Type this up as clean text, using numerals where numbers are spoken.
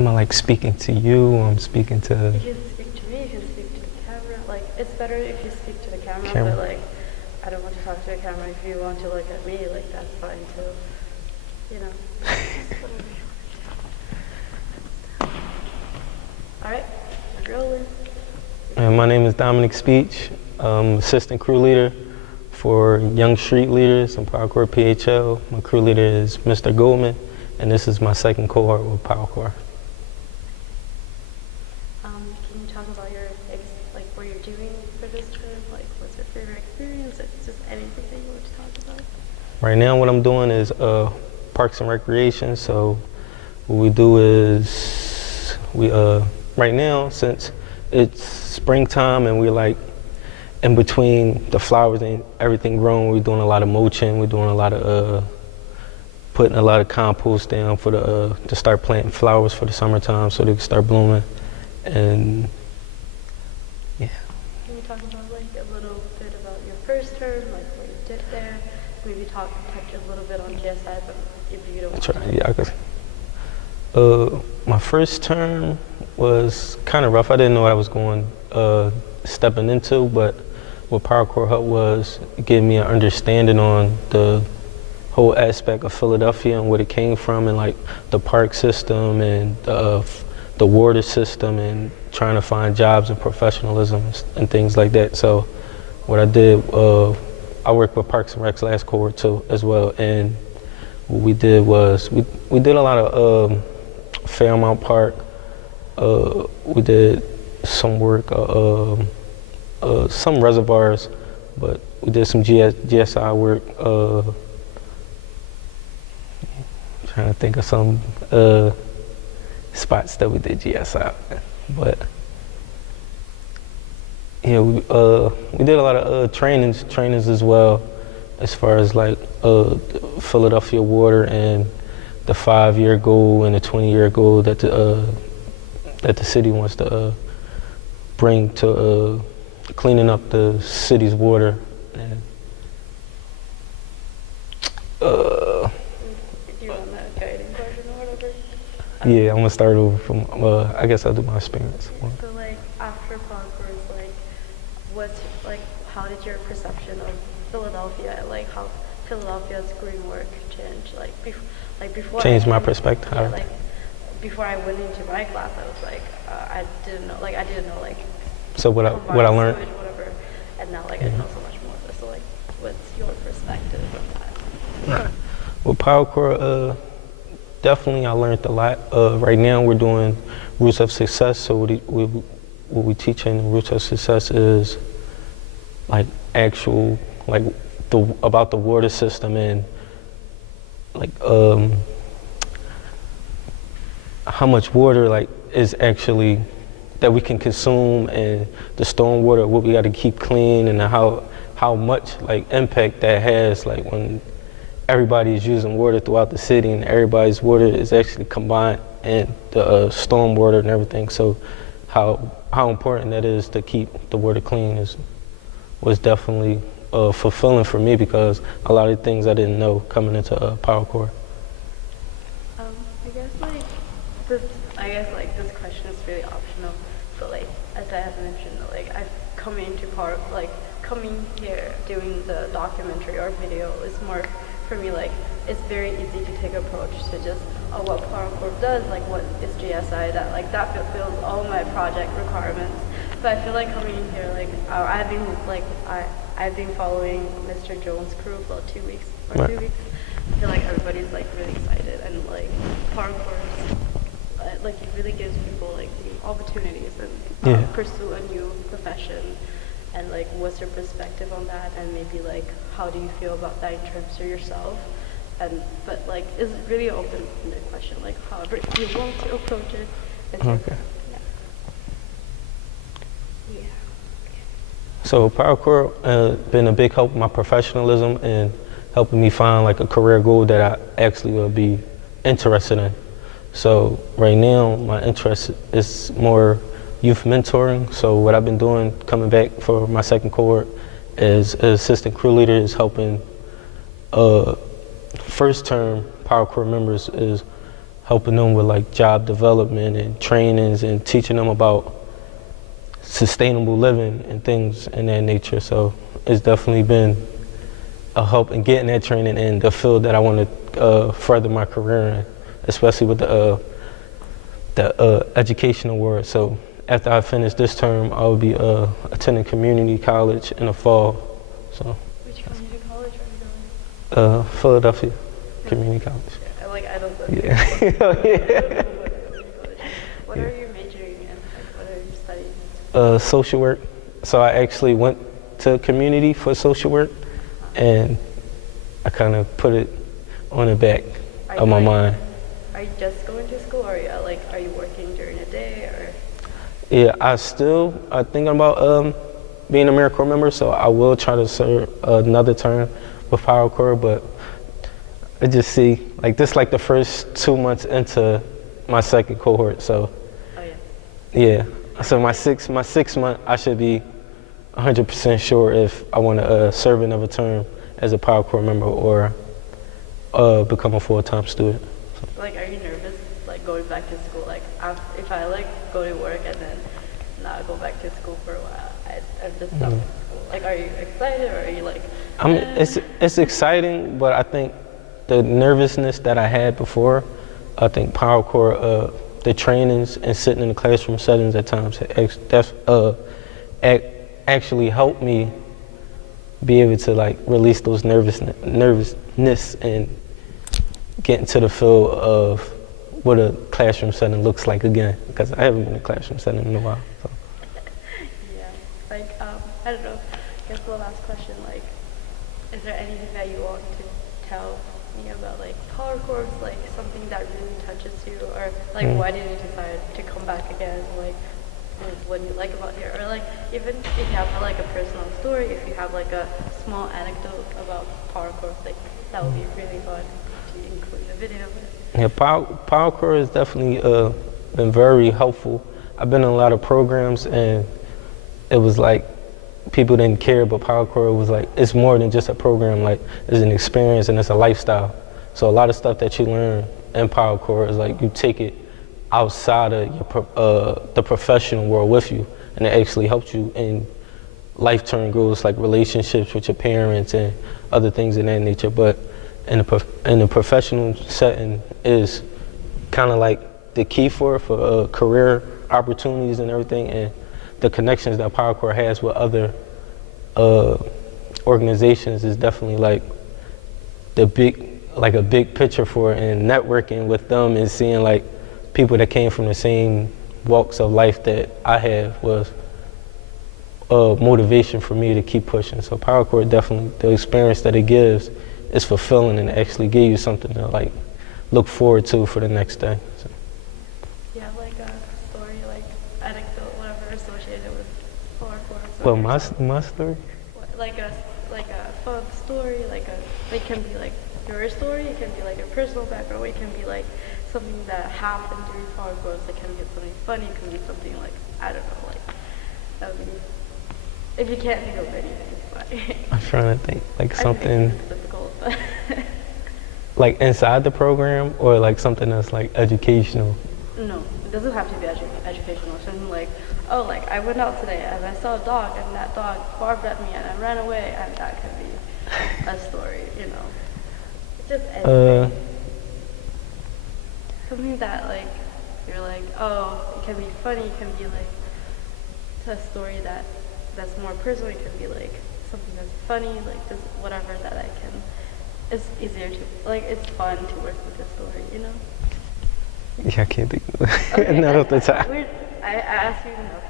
am I like speaking to you, or I'm speaking to? You can speak to me, you can speak to the camera. Like, it's better if you speak to the camera, Camera. but like, I don't want to talk to the camera. If you want to look at me, like, that's fine too. You know. All right, we're rolling. And my name is Dominique Speech. I'm assistant crew leader for Young Street Leaders in Power Corps PHL. My crew leader is Mr. Goldman, and this is my second cohort with Power Corps. Can you talk about your like what you're doing for this term? Like, what's your favorite experience? Or just anything that you want to talk about? Right now, what I'm doing is Parks and Recreation. So what we do is we right now, since it's springtime and we're like in between the flowers and everything growing, we're doing a lot of mulching. We're doing a lot of putting a lot of compost down for the to start planting flowers for the summertime so they can start blooming. And yeah. Can you talk about like a little bit about your first term, like what you did there? Maybe touch a little bit on GSI, but if you don't. That's right. Yeah, I guess. My first term was kind of rough. I didn't know what I was going stepping into, but what Power Corps helped was give me an understanding on the whole aspect of Philadelphia and where it came from, and like the park system and the water system, and trying to find jobs and professionalism and things like that. So what I did, I worked with Parks and Recs last cohort too as well, and what we did was we did a lot of Fairmount Park. We did some work, some reservoirs, but we did some GSI work. Trying to think of some spots that we did GSI, but yeah, we did a lot of trainings as well, as far as like Philadelphia water and the 5-year goal and the 20-year goal that the city wants to bring to cleaning up the city's water. And, If you want that guiding question or whatever. yeah, I'm gonna start over from. I guess I'll do my experience. So like after Power Corps, like how did your perception of Philadelphia, like how Philadelphia's green work change? Like before. Change my perspective. Yeah, like before I went into my class, I was like, I didn't know like. So what I learned. Sewage, whatever, and now like I know so much more. So like, what's your perspective on that? Right. Well, Power Corps, definitely I learned a lot. Right now we're doing Roots of Success. So what we teach in Roots of Success is like actual, like about the water system, and like how much water like is actually that we can consume, and the storm water, what we got to keep clean, and how much like impact that has, like when everybody is using water throughout the city and everybody's water is actually combined in the storm water and everything. So how important that is to keep the water clean was definitely fulfilling for me, because a lot of things I didn't know coming into Power Corps. I guess this question is really optional, but like as I have mentioned, like I've come into coming here doing the documentary or video is more for me, like it's very easy to take approach to just what Power Corp does, like what is GSI, that fulfills all my project requirements. But I feel like coming in here, like I've been following Mr. Jones' crew for 2 weeks or 2 weeks. I feel like everybody's like really excited, and like Power Corp like it really gives people like new opportunities and pursue a new profession. And like what's your perspective on that, and maybe like how do you feel about that in terms of yourself? But like it's really open-ended question, like however you want to approach it. Okay. Yeah. So Power Corps been a big help with my professionalism and helping me find like a career goal that I actually will be interested in. So right now my interest is more youth mentoring. So what I've been doing coming back for my second cohort is assistant crew leader, is helping first term Power Corps members, is helping them with like job development and trainings and teaching them about sustainable living and things in that nature. So it's definitely been a help in getting that training in the field that I want to further my career in, especially with the education award. So after I finish this term, I will be attending community college in the fall. So. Which community college are you going? Philadelphia Community College. Yeah, I don't know. Yeah. Yeah. What are you majoring in? Like, what are you studying? Social work. So I actually went to community for social work, and I kind of put it on the back of my mind. Are you just going to school, or are you working during the day, or? Yeah, I thinking about being a AmeriCorps member, so I will try to serve another term with Power Corps, but I just see this the first 2 months into my second cohort, so. Oh yeah. Yeah, so my sixth month, I should be 100% sure if I want to serve another term as a Power Corps member or become a full-time student. So. Are you nervous, going back to school? If I go to work and then not go back to school for a while, I'm just stuck in school. Are you excited, or are you I mean, it's exciting, but I think the nervousness that I had before, I think Power Corps, the trainings and sitting in the classroom settings at times, actually helped me be able to release those nervousness and get into the feel of what a classroom setting looks like again, because I haven't been in a classroom setting in a while. So. Yeah, I don't know. I guess the last question, is there anything that you want to tell me about Power Corps, something that really touches you, or why did you decide to come back again? What do you like about here, or even if you have a personal story, if you have a small anecdote about Power Corps, that would be really fun to include in the video. Yeah, Power Corps has definitely been very helpful. I've been in a lot of programs, and it was people didn't care, but Power Corps was it's more than just a program. It's an experience and it's a lifestyle. So a lot of stuff that you learn in Power Corps is you take it outside of the professional world with you, and it actually helps you in life-term goals like relationships with your parents and other things of that nature. But in the professional setting is kind of the key for career opportunities and everything, and the connections that Power Corps has with other organizations is definitely a big picture for it, and networking with them and seeing people that came from the same walks of life that I have was motivation for me to keep pushing. So Power Corps definitely, the experience that it gives is fulfilling and actually give you something to look forward to for the next day. So. Do you have a story, anecdote, whatever associated with Power Corps? Well, my story? A fun story, it can be your story, it can be your personal background, or it can be something that happened during Power Corps. It can be something funny, it can be something I don't know, that would be, if you can't think of anything, it's fine. I'm trying to think, something. It's difficult, but inside the program, or something that's educational? No, it doesn't have to be educational. Something I went out today and I saw a dog, and that dog barked at me and I ran away, and that could be a story, Just anything. Something that you're oh, it can be funny, it can be a story that's more personal, it can be something that's funny, just whatever that I can. It's easier to it's fun to work with a story, Yeah, I can't think of it. Okay, Not off the top. I asked you enough,